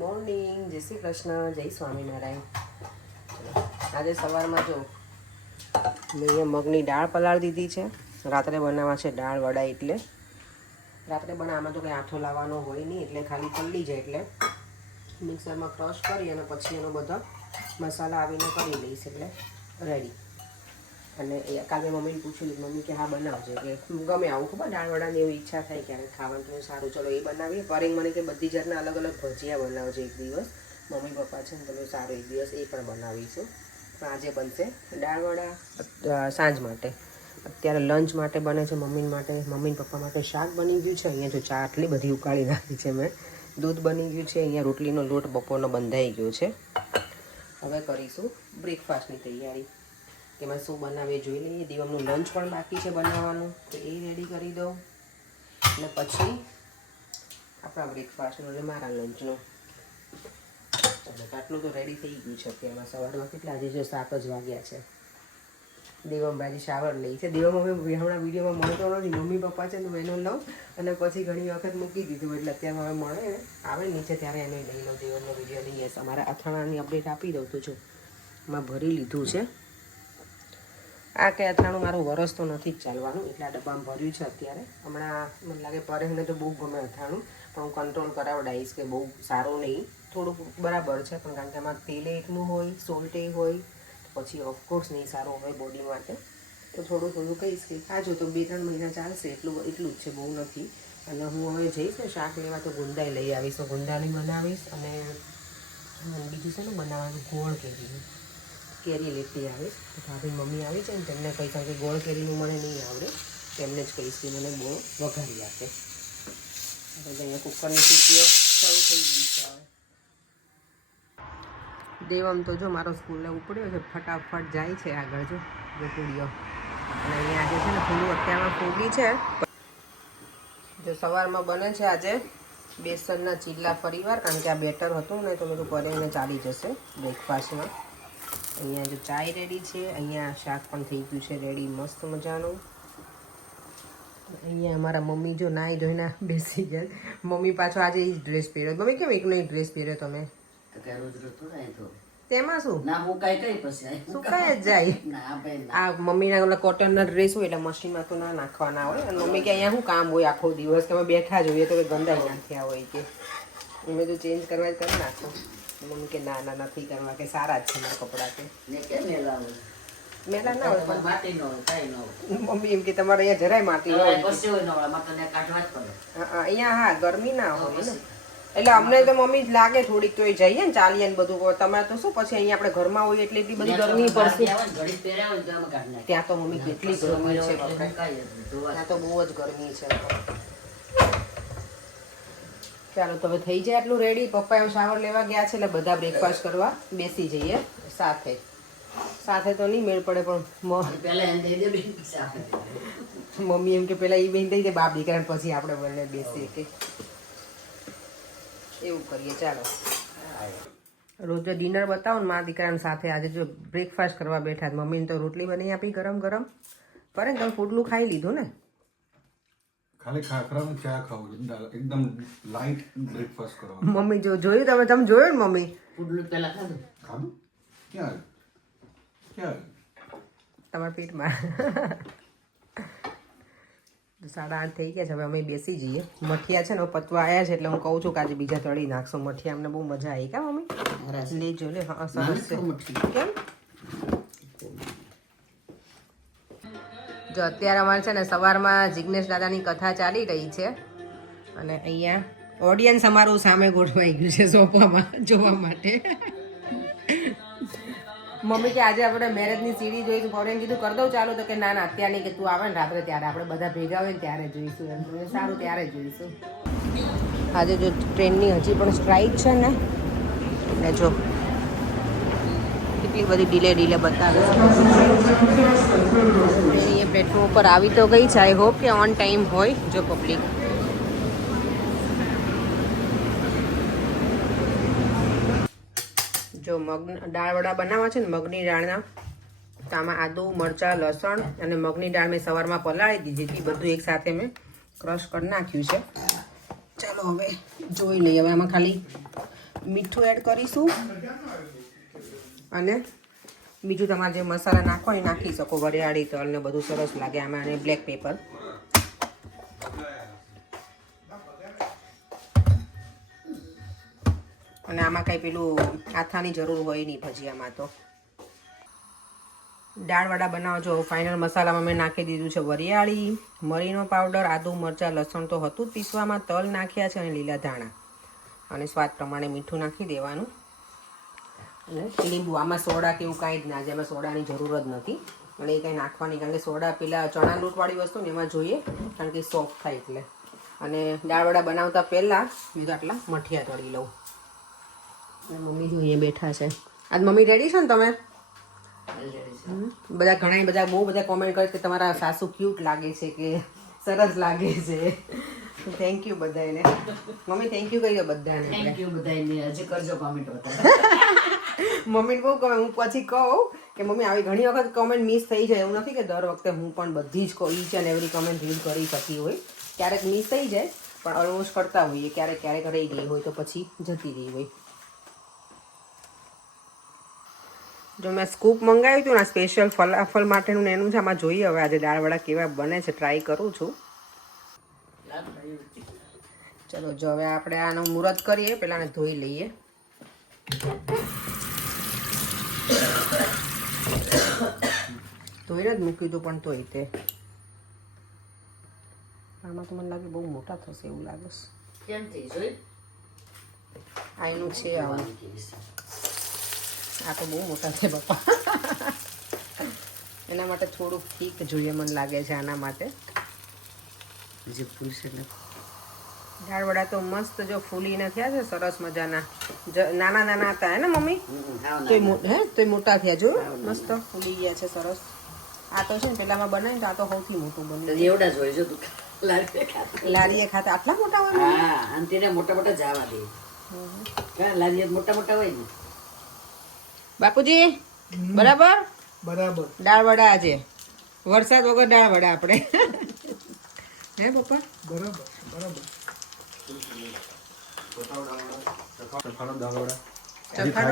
Morning, જય શ્રી કૃષ્ણ, જય સ્વામિનારાયણ. આજે સવારમાં જો મેં અહીંયા મગની દાળ પલાળી દીધી છે. રાત્રે બનાવવા છે દાળ વડા, એટલે રાત્રે બનાવવામાં તો કંઈ આથો લાવવાનો હોય નહીં, એટલે ખાલી પલળી જાય એટલે મિક્સરમાં ક્રશ કરી અને પછી એનો બધા મસાલા આવીને કરી લઈશ એટલે રેડી. અને એ કાલે મમ્મીને પૂછ્યું, મમ્મી કે હા બનાવજો, કે ગમે આવું ખબર દાળ વડાની એવી ઈચ્છા થાય ક્યારેક ખાવાનું, તો સારું ચલો એ બનાવીએ. પરેંગ મને કે બધી જાતના અલગ અલગ ભજીયા બનાવજો એક દિવસ, મમ્મી પપ્પા છે ને તમે સારું એક દિવસ એ પણ બનાવીશું. પણ આજે બનશે દાળ વડા સાંજ માટે. અત્યારે લંચ માટે બને છે મમ્મી માટે, મમ્મી પપ્પા માટે શાક બની ગયું છે. અહીંયા જો ચા આટલી બધી ઉકાળી નાખી છે મેં, દૂધ બની ગયું છે, અહીંયા રોટલીનો લોટ બપોરનો બંધાઈ ગયો છે. હવે કરીશું બ્રેકફાસ્ટની તૈયારી, કે એમાં શું બનાવે જોઈ લઈએ. દિવસનું લંચ પણ બાકી છે બનાવવાનું, તો એ રેડી કરી દઉં અને પછી આપણા બ્રેકફાસ્ટનું અને મારા લંચનું. આટલું તો રેડી થઈ ગયું છે અત્યારમાં. સવારમાં કેટલા આજે જો 7 જ વાગ્યા છે. દેવમભાઈ શાવર લે છે. દેવમ હવે હમણાં વિડીયોમાં મળતો નથી, મમ્મી પપ્પા છે તો એનો લઉં અને પછી ઘણી વખત મૂકી દીધું, એટલે અત્યારમાં હવે મળે આવે નીચે ત્યારે એને લઈ લઉં. દેવમનો વિડીયો લઈએ. અમારા અથાણાની અપડેટ આપી દઉં તો જો એમાં ભરી લીધું છે. આ કે અથાણું મારું વરસ તો નથી જ ચાલવાનું, એટલે આ ડબ્બામાં ભર્યું છે અત્યારે. હમણાં મને લાગે પરેશને તો બહુ ગમે અથાણું, પણ હું કંટ્રોલ કરાવડાવીશ કે બહુ સારું નહીં, થોડુંક બરાબર છે, પણ કારણ કે એમાં તેલે એટલું હોય, સોલ્ટે હોય, પછી ઓફકોર્સ નહીં સારું હોય બોડી માટે, તો થોડું થોડું કહીશ કે ખાજો તો 2-3 મહિના ચાલશે, એટલું જ છે, બહુ નથી. અને હું હવે જઈશ ને શાક લેવા તો ગુંદાઈ લઈ આવીશ, તો ગુંદાની બનાવીશ. અને બીજું છે ને બનાવવાનું ગોળ કેરી લેતી આવીશ. તો ભાભી મમ્મી આવી છે ને તેમને કહી, કારણ કે ગોળ કેરીનું મને નહીં આવડે, તેમને જ કહીશ કે મને ગોળ વઘારી આપે. હવે અહીંયા કુકરની સીટીઓ શરૂ થઈ ગઈ છે. હવે દેવમ તો જો મારો સ્કૂલે ઉપડ્યો છે, ફટાફટ જાય છે આગળ જો ગોકુડીઓ. અને અહીંયા આજે છે ને થોડું અત્યારમાં ફૂગી છે. જો સવારમાં બને છે આજે બેસનના ચીલા ફરીવાર, કારણ કે આ બેટર હતું ને તો મેં પરેને ચાલી જશે બ્રેકફાસ્ટમાં. અહીંયા જો ચાય રેડી છે, અહીંયા શાક પણ થઈ ગયું છે રેડી મસ્ત મજાનું. અહીંયા અમારા મમ્મી જો નાઈ ધોઈને બેસી ગયા. મમ્મી પાછો આજે એ જ ડ્રેસ પહેર્યો. મમ્મી કેમ એકનો એ ડ્રેસ પહેર્યો તમે? તેમાં શું સુકાય જ જાય. આ મમ્મીના ઓલા કોટનના ડ્રેસ હોય એટલે મશીનમાં તો ના નાખવાના હોય. અને મમ્મી કે અહીંયા શું કામ હોય આખો દિવસ, કે અમે બેઠા જોઈએ તો કે ગંદાઈ નાખ્યા હોય, કે અમે તો ચેન્જ કરવા જ કરી નાખો. મમ્મી કે ના ના નથી કરવા, કે સારા જ છે મારા કપડાં. કે મેલા ના હોય પણ મમ્મી એમ કે તમારે અહીંયા જરાય માટી ન હોય અહીંયા. હા ગરમી ના હોય ને, એટલે અમને તો મમ્મી જ લાગે થોડીક, તો એ જઈએ ને ચાલીએ ને બધું. તમારે તો શું પછી અહીંયા આપણે ઘરમાં હોઈએ એટલે એટલી બધી ગરમી પડશે. ત્યાં તો મમ્મી કેટલી ગરમી છે, ત્યાં તો બહુ જ ગરમી છે. ચાલો તો હવે થઈ જાય આટલું રેડી. પપ્પા એમ શાવર લેવા ગયા છે એટલે બધા બ્રેકફાસ્ટ કરવા બેસી જઈએ સાથે. સાથે તો નહીં મેળ પડે, પણ મમ્મી એમ કે પેલા એ બેન દઈ દે બાપ દીકરાને, પછી આપણે બંને બેસીએ, કે એવું કરીએ. ચાલો રોજ ડિનર બતાવો ને મા દીકરાને સાથે. આજે જો બ્રેકફાસ્ટ કરવા બેઠા, મમ્મીને તો રોટલી બનાવી આપી ગરમ ગરમ. કરે ને તમે ફૂડલું ખાઈ લીધું ને? ખાલી ખાખરાનું ચા ખાવું, એકદમ લાઈટ બ્રેકફાસ્ટ કરવાનું. મમ્મી જો જોયું તમે જોયું ને મમ્મી? ફૂડલું પહેલા ખાધું. ક્યાં તમારા પેટમાં. 8:30 થઈ ગયા છે, હવે અમે બેસી જઈએ. મઠિયા છે ને પતવા આવ્યા છે, એટલે હું કહું છું કે આજે બીજા તળી નાખશો મઠિયા. અમને બહુ મજા આવી. કા મમ્મી લેજો લે. હા સરસ છે. કેમ જો અત્યારે અમારે છે ને સવારમાં જિગ્નેશ દાદાની કથા ચાલી રહી છે, અને અહીંયા ઓડિયન્સ અમારું સામે ગોઠવાઈ ગયું છે સોફામાં જોવા માટે. મમ્મી કે આજે આપણે મેરેજની સીડી જોઈશું. પૌરેને કીધું કરી દઉં ચાલુ, તો કે ના ના અત્યારે નહીં, કે તું આવે ને રાત્રે ત્યારે આપણે બધા ભેગા હોય ને ત્યારે જોઈશું. એમ સારું ત્યારે જોઈશું. આજે જો ટ્રેનની હજી પણ સ્ટ્રાઇક છે ને, એટલે જો કેટલી બધી ડીલે બતાવે છે. એ પ્લેટફોર્મ ઉપર આવી તો ગઈ છે. આઈ હોપ કે ઓન ટાઈમ હોય જો પબ્લિક. જો દાળ વડા બનાવવા છે ને મગની દાળના, તો આમાં આદુ મરચાં લસણ અને મગની દાળ મેં સવારમાં પલાળી દીધી હતી, બધું એકસાથે મેં ક્રશ કરી નાખ્યું છે. ચાલો હવે જોઈ લઈએ. હવે આમાં ખાલી મીઠું એડ કરીશું અને બીજું તમારે જે મસાલા નાખો એ નાખી શકો. વરિયાળી તલ ને બધું સરસ લાગે આમાં. અને બ્લેક પેપર. અને આમાં કંઈ પેલું આથાની જરૂર હોય નહીં ભજીયામાં. તો દાળવડા બનાવો છો. ફાઇનલ મસાલામાં મેં નાખી દીધું છે વરિયાળી, મરીનો પાવડર, આદુ મરચાં લસણ તો હતું જ પીસવામાં, તલ નાખ્યા છે અને લીલા ધાણા, અને સ્વાદ પ્રમાણે મીઠું નાખી દેવાનું. અને લીંબુ. આમાં સોડા કે એવું કાંઈ જ ના છે, એમાં સોડાની જરૂર જ નથી. અને એ કંઈ નાખવાની, કારણ કે સોડા પેલા ચણા લોટવાળી વસ્તુ ને એમાં જોઈએ, કારણ કે સોફ્ટ થાય એટલે. અને દાળવડા બનાવતા પહેલાં બીજું આટલા મઠિયા તળી લઉં. અને મમ્મી જોઈએ બેઠા છે. આજ મમ્મી રેડી છે ને તમે? બધા બહુ બધા કોમેન્ટ કરે કે તમારા સાસુ ક્યુટ લાગે છે, કે સરસ લાગે છે. થેન્ક યુ બધાને. મમ્મી થેન્ક યુ કહી દો બધાને. થેન્ક યુ બધાને. હજી કરજો કોમેન્ટ મમ્મીને બહુ ગમે. હું પછી કહું કે મમ્મી આવી ઘણી વખત કોમેન્ટ મિસ થઈ જાય. એવું નથી કે દર વખતે હું પણ બધી જ each and every comment read કરી શકતી હોય. ક્યારેક મિસ થઈ જાય, પણ ઓલમોસ્ટ કરતા હોઈએ. ક્યારેક રહી ગઈ હોય તો પછી જતી રહી હોય. જો મેં સ્કૂપ મંગાવ્યું હતું ને સ્પેશિયલ ફલાફલ માટેનું ને એનું છે. આમાં જોઈએ હવે આજે દાળવડા કેવા બને છે, ટ્રાય કરું છું. ચલો જો હવે આપણે આનું મુહૂર્ત કરીએ. પહેલાં આને ધોઈ લઈએ. ધોઈને જ મૂકી દઉં, પણ તોય તે આમાં તો મને લાગે બહુ મોટા થશે એવું લાગે છે. કેમ થઈ જોઈ? આનું છે આવું. આ તો બહુ મોટા છે બાપા. એના માટે થોડુંક ઠીક જોઈએ મને લાગે છે. આના માટે જે ફૂલશે ને દાળવડા તો મસ્ત જો ફૂલીને થયા છે, સરસ મજાના. નાના નાના હતા હે ને મમ્મી? તોય મોટા થયા. જો મસ્ત ફૂલી ગયા છે, સરસ. આ તો છે ને પેલામાં બનાવીને તો આ તો સૌથી મોટું બન્યું. એવડા જ હોય જો તું લારીએ ખાતા આટલા મોટા હોય? હા, અને તેને મોટા મોટા જવા દે. લારીએ મોટા મોટા હોય ને. બાપુજી બરાબર બરાબર. દાળવડા આજે વરસાદ વગર દાળવડા આપણે. હે પપ્પા? બરાબર બરાબર. ચખાડો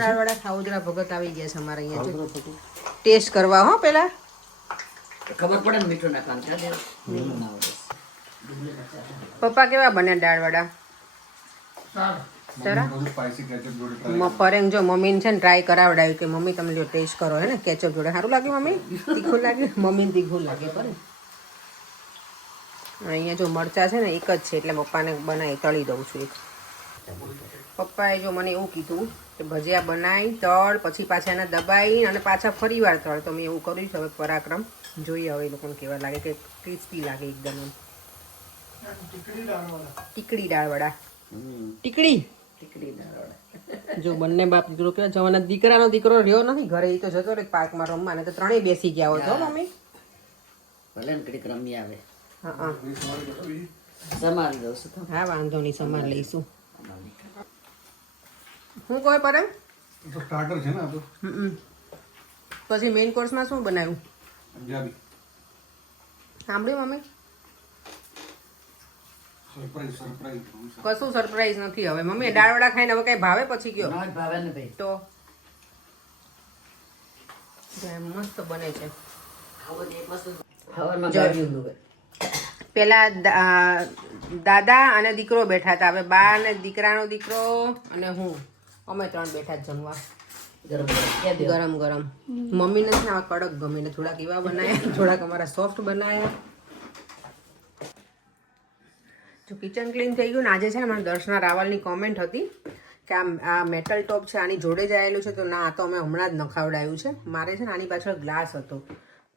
દાળવડા ખાવું. જરા ભગત આવી ગયા છે અમારે અહીંયા. ટેસ્ટ કરવા હો પેલા ખબર પડે ને મીઠું નાખવાનું. પપ્પા કેવા બને દાળવડા? ફરેંગ જો મમ્મીને છે ને ટ્રાય કરાવડાવ્યું કે મમ્મી તમે જો ટેસ્ટ કરો. હે ને કેચઅપ જોડે સારું લાગે મમ્મી? તીખું લાગે? મમ્મીને તીખું લાગે. પર અહીંયા જો મરચા છે ને એક જ છે, એટલે પપ્પાને બનાવી તળી દઉં છું એક. પપ્પાએ જો મને એવું કીધું કે ભજીયા બનાવી તળ, પછી પાછા એને દબાઈ અને પાછા ફરી વાર તળ. તો મેં એવું કર્યું છે. હવે પરાક્રમ જોઈએ હવે એ લોકોને કેવા લાગે, કે ક્રિસ્પી લાગે એકદમ. ટીકડી દાળવડા. ટીકડી જો બંને બાપ દીકરો કેવા જવાના. દીકરાનો દીકરો રહ્યો નથી ઘરે, એ તો જતો રહે પાર્કમાં રમવા. ને તો ત્રણેય બેસી ગયા હોય. તો મમ્મી ભલે ને કડીક રમી આવે. હા સમારી દઉં છું. હા વાંધો નહીં, સમાર લઈશું. હું કોઈ પરમ સ્ટાર્ટર છે ને આ તો. પછી મેઇન કોર્સમાં શું બનાવ્યું? પંજાબી. સાંભળ્યું મમ્મી? સરપ્રાઈઝ. કશું સરપ્રાઈઝ નથી. હવે મમ્મી દાળવડા ખાઈને હવે કઈ ભાવે પછી ગયો ના ભાવે ને ભાઈ. તો મસ્ત બને છે. હવારમાં ગાળ્યું હોય. પેલા દાદા અને દીકરો બેઠા હતા. હવે બા અને દીકરાનો દીકરો અને હું, અમે ત્રણ બેઠા જ જમવા. ગરમ ગરમ. મમ્મીને છે ને આવા કડક ગમે ને થોડાક એવા બનાવ્યા, થોડાક અમારા સોફ્ટ બનાવ્યા. જો કિચન ક્લીન થઈ ગયું ને. આજે છે ને મને દર્શના રાવલની કોમેન્ટ હતી કે આ મેટલ ટોપ છે આની જોડે જ આવેલું છે. તો ના, આ તો અમે હમણાં જ નખાવડાવ્યું છે. મારે છે ને આની પાછળ ગ્લાસ હતો,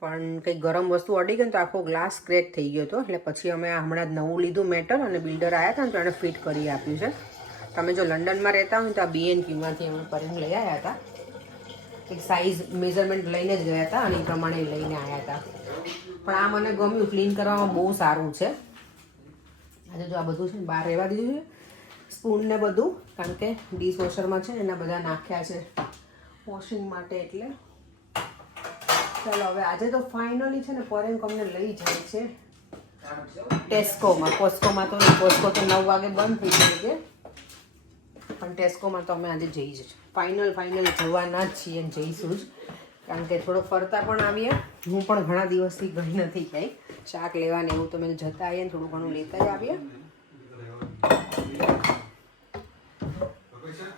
પણ કંઈક ગરમ વસ્તુ અડી ગઈ ને તો આખો ગ્લાસ ક્રેક થઈ ગયો હતો. એટલે પછી અમે હમણાં જ નવું લીધું મેટલ, અને બિલ્ડર આવ્યા હતા ને તો એણે ફિટ કરી આપ્યું છે. તમે જો લંડનમાં રહેતા હોય તો આ BNQમાંથી અમે પરિંગ લઈ આવ્યા હતા. એક સાઇઝ મેઝરમેન્ટ લઈને જ ગયા હતા અને એ પ્રમાણે લઈને આવ્યા હતા. પણ આ મને ગમ્યું, ક્લીન કરવામાં બહુ સારું છે. આજે જો આ બધું છે ને બહાર રહેવા દીધું છે, સ્પૂન ને બધું, કારણ કે ડિશવોશરમાં છે ને એના બધા નાખ્યા છે વોશિંગ માટે. એટલે ચાલો હવે આજે તો ફાઇનલી છે ને પરેંક અમને લઈ જાય છે ટેસ્કોમાં. કોસ્કોમાં તો નહીં, કોસ્કો તો 9 વાગે બંધ થઈ ગઈ છે. પણ ટેસ્કોમાં તો અમે આજે જઈશું ફાઇનલ જવાના જ છીએ અને જઈશું જ કારણ કે થોડો ફરતા પણ આવીએ હું પણ ઘણા દિવસથી ગઈ નથી ક્યાંય શાક લેવાને એવું તો મેં જતા આવીએ ને થોડું ઘણું લેતા આવીએ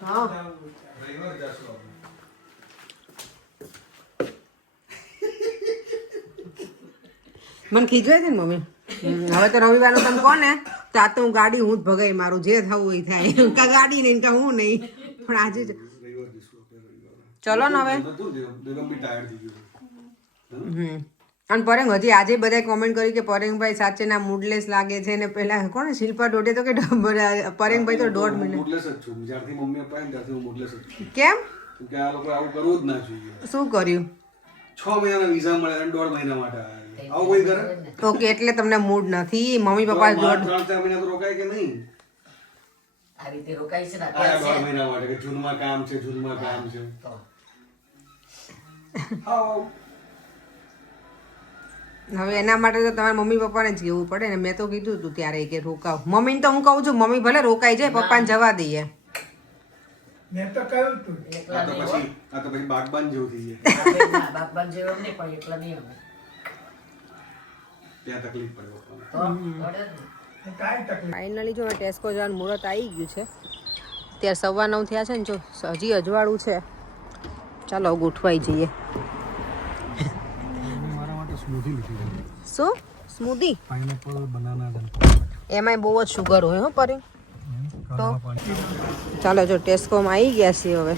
હા મને ખીજવાય છે ને મમ્મી હવે તો રવિવારનું તમે કહો ને તો આ તો હું ગાડી હું જ ભગાઈ મારું જે થવું એ થાય કા ગાડી નહીં કા હું નહીં પણ આજે જ ચલો ને હવે અને પરેંગ હજી આજે બધા કોમેન્ટ કરી કે પરેંગભાઈ સાચેના મૂડલેસ લાગે છે ને પેલા કોણ શિલ્પા ડોડે તો કે પરેંગભાઈ તો 1.5 મહિના મૂડલેસ જ છું જ્યારથી મમ્મી પપ્પા ને ત્યારથી હું મૂડલેસ જ છું કેમ કે આ લોકો આવું કરવું જ ના જોઈએ શું કર્યું 6 મહિનાના વિઝા મળે અને 1.5 મહિના માટે આવું કોઈ કરે ઓકે એટલે તમને મૂડ નથી મમ્મી પપ્પા 3-4 મહિના તો રોકાય કે નહીં આ રીતે રોકાય છે ને આ 1.5 મહિના માટે કે જૂનમાં કામ છે હવે એના માટે તો તમારા મમ્મી પપ્પાને જ કહેવું પડે ને મેં તો કીધું હતું ત્યારે કે રોકાવ મમ્મીને તો હું કહું છું મમ્મી ભલે રોકાઈ જાય પપ્પાને જવા દઈએ મેં તો કહ્યું તું આ તો પછી બાગબાન જેવું થઈ જાય બાપબાન જેવો નહીં પણ એકલા નહીં અમે ત્યાં તકલીફ પડે પપ્પાને. તો પડે જ ને. કાંઈ તકલીફ ફાઇનલી જો ટેસ્કો જવાનું મુહૂર્ત આવી ગયું છે અત્યારે 9:15 થયા છે ને જો હજી અજવાળું છે ચાલો ગોઠવાઈ જઈએ મારા માટે સ્મૂધી લીધી છે શું સ્મૂધી પાઇનેપલ બનાના એમાંય બહુ જ શુગર હોય હો પરી તો ચાલો જો ટેસ્કોમાં આવી ગયા છીએ હવે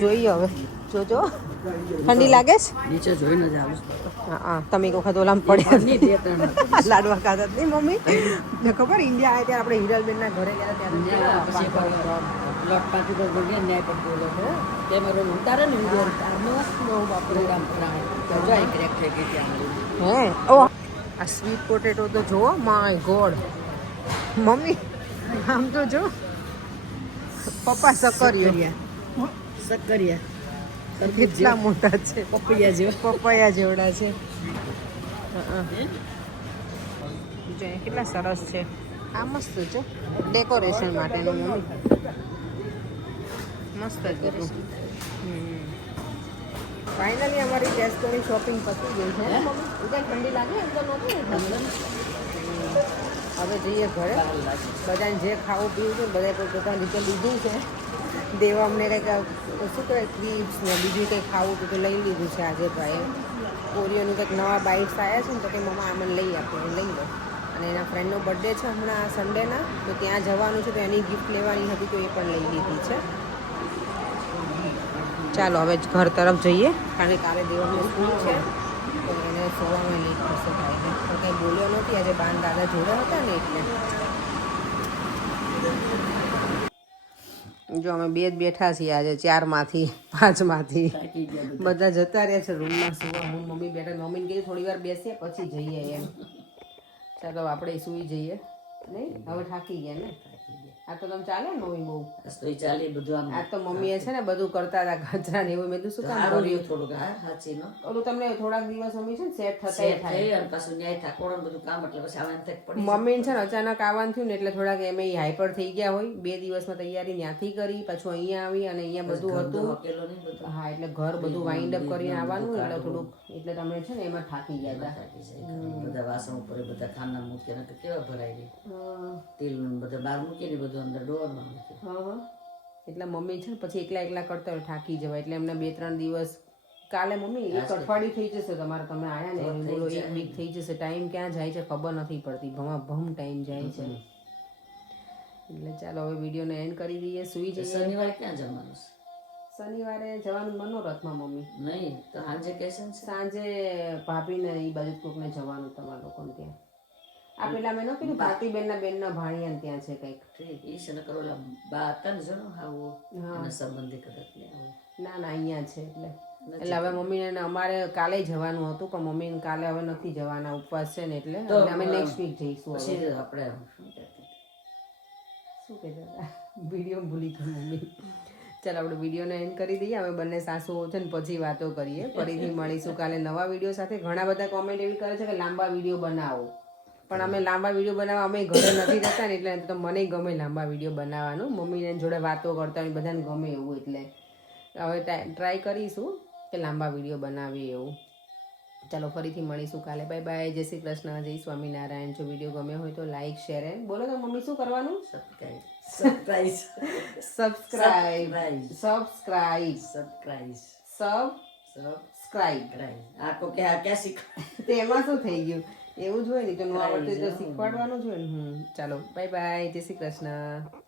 જોઈએ હવે જોજો ઠંડી લાગે છે નીચે જોઈને જ આવું હા તમે એક વખત ઓલામ પડ્યા નહીં બે ત્રણ લાડવા ખાતા જ નહીં મમ્મી ને ખબર ઇન્ડિયા આવ્યા ત્યારે આપણે હિરલબેનના ઘરે ગયા ત્યારે પછી લોટ પાછી તો ગોળીએ ન્યાય પર બોલો છે કેમેરો ઉતારે ને વિડીયો ઉતારનો બહુ બાપરે રામ રામ જાય ક્રેક થઈ ગઈ ત્યાં હે ઓ આ સ્વીટ પોટેટો તો જુઓ માય ગોડ મમ્મી આમ તો જો પપ્પા સકરિયા કેટલા મોટા છે પપૈયા જેવા પપૈયા જેવડા છે જો એ કેટલા સરસ છે આ મસ્ત છે ડેકોરેશન માટેનું મમ્મી મસ્ત જ હતું ફાઇનલી અમારી ટેસ્કોની શોપિંગ પતી ગઈ છે ને મમ્મી ઉધર ઠંડી લાગે એમ તો નહોતું ને હવે જઈએ ઘરે બધાને જે ખાવું પીવું છે બધા પોતાની રીતે લીધું છે દેવા અમને કંઈક શું કહેવાય ક્રીપ્સ ને બીજું કંઈક ખાવું તો લઈ લીધું છે આજે ભાઈ કોરિયોનું કંઈક નવા બાઇટ્સ આવ્યા છે ને તો કે મમ્મા આમને લઈ આપો લઈ લો અને એના ફ્રેન્ડનો બર્થડે છે હમણાં સન્ડેના તો ત્યાં જવાનું છે તો એની ગિફ્ટ લેવાની હતી તો એ પણ લઈ લીધી છે ચાલો હવે ઘર તરફ જઈએ કારણ કે કાલે દેવમને સ્કૂલ છે તો એને સોવામાં લેટ થશે ભાઈને તો કંઈ બોલ્યો નથી આજે બાન દાદા જોડે હતા ને એટલે જો અમે બે જ બેઠા છીએ આજે 4માંથી 5માંથી થાકી ગયા બધા જતા રહ્યા છે રૂમમાં સુવા હું મમ્મી બેઠા મમ્મીને કીધું થોડી વાર બેસીએ પછી જઈએ એમ ચાલો આપણે સૂઈ જઈએ નહીં હવે થાકી ગયા ને આ તો તમે ચાલે ને મમ્મી બહુ તો એ ચાલે બધું આમ આ તો મમ્મીએ છે ને બધું કરતા હતા કચરા ને એવું મેં કીધું શું કામ સારું કર્યું રહ્યું થોડુંક હા સાચી નો ઓલું તમને થોડાક દિવસ મમ્મી છે ને સેટ થતા સેટ થાય થઈ અને પાછું ન્યાય ઠાકોર બધું કામ એટલે પછી આવા તક પડી મમ્મી છે ને અચાનક આવવાનું થયું ને એટલે થોડાક એમ હાઈપર થઈ ગયા હોય 2 દિવસમાં તૈયારી ત્યાંથી કરી પાછું અહીંયા આવી અને અહીંયા બધું હતું અકેલો નહીં બધું હા એટલે ઘર બધું વાઇન્ડ અપ કરીને આવવાનું એટલે થોડુંક એટલે તમે છે ને એમાં થાકી ગયા હતા થાકી જાય બધા વાસણ ઉપર બધા ખાના મૂકે ને કેવા ભરાઈ ગઈ તેલ બધા બહાર મૂકીને બધું અંદર ડોરમાં મૂકે હા એટલે મમ્મી છે ને પછી એકલા કરતા હોય થાકી જવાય એટલે એમને 2-3 દિવસ કાલે મમ્મી એક અઠવાડિયું થઈ જશે તમારે તમે આયા ને બોલો 1 વીક થઈ જશે ટાઈમ ક્યાં જાય છે ખબર નથી પડતી ભમ ટાઈમ જાય છે એટલે ચાલો હવે વિડીયોને એન્ડ કરી દઈએ સુઈ જઈએ શનિવારે ક્યાં જવાનું છે શનિવારે જવાનું મનોરથમાં મમ્મી નહીં તો સાંજે કેશન છે સાંજે ભાભીને એ બાજુ કોકને જવાનું તમારા લોકોને ત્યાં આ પેલા મેં ન કીધું ભારતીબેનના બેનના ભાણિયાને ત્યાં છે કંઈક ઠીક ઈ છે ને કરોલા બા હતા ને જણો આવો એના સંબંધી કદાચ ને આવો ના અહીંયા છે એટલે હવે મમ્મીને ને અમારે કાલે જવાનું હતું પણ મમ્મીને કાલે હવે નથી જવાના ઉપવાસ છે ને એટલે અમે નેક્સ્ટ વીક જઈશું હવે પછી આપણે શું કહેતા હતા વિડીયો ભૂલી ગઈ મમ્મી ચાલો આપણે વિડીયોને એન્ડ કરી દઈએ અમે બંને સાસુઓ છે ને પછી વાતો કરીએ ફરીથી મળીશું કાલે નવા વિડીયો સાથે ઘણા બધા કોમેન્ટ એવી કરે છે કે લાંબા વિડીયો બનાવો પણ અમે લાંબા વિડીયો બનાવવા અમે ઘરે નથી રહેતા ને એટલે તો મને ગમે લાંબા વિડીયો બનાવવાનું, મમ્મીને જોડે વાતો કરતા હોય બધાને ગમે એવું, એટલે હવે ટ્રાય કરીશું કે લાંબા વિડીયો બનાવીએ એવું. ચાલો ફરીથી મળીશું કાલે. બાય બાય, જય શ્રી કૃષ્ણ, જય સ્વામિનારાયણ. જો વિડીયો ગમ્યો હોય તો લાઈક શેર એન્ડ બોલો તો મમ્મી શું કરવાનું? સરપ્રાઈઝ સબસ્ક્રાઇબ आपको क्या क्या सीख તેમાં શું થઈ ગયું? એવું જ હોય ને, તો ન આવડતું તો શીખવાડવાનું જ હોય ને. ચાલો બાય બાય, જય શ્રી કૃષ્ણ.